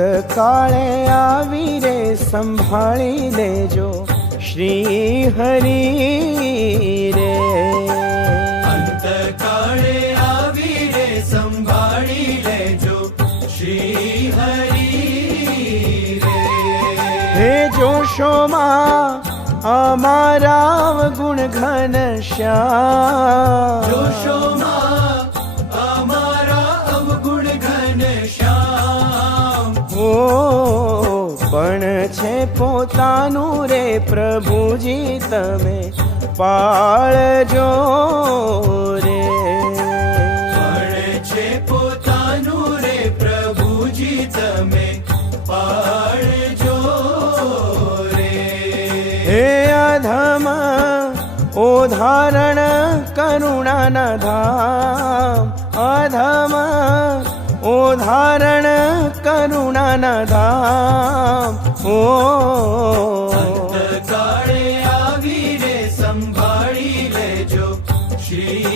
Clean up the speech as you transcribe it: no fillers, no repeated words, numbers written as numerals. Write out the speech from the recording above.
અંતકાળે આવી રે સંભાળી લેજો શ્રી હરિ રે. અંતકાળે આવી રે સંભાળી લેજો શ્રી હરિ રે. હે જોશોમાં અમારા ગુણ ઘન શ્યામ, જોશોમાં અમારા અવગુણ ઘન શ્યામ. ઓ પણ છે પોતાનું રે પ્રભુજી તમે પાળજો રે. પણ છે પોતાનું રે પ્રભુજી તમે પાળજો રે. હે અધમ ઉદાહરણ કરુણાના ધામ, અધમ ઉદાહરણ કરુણાના ધામ. ઓ અંતકાળે આવી રે સંભાળી લેજો શ્રી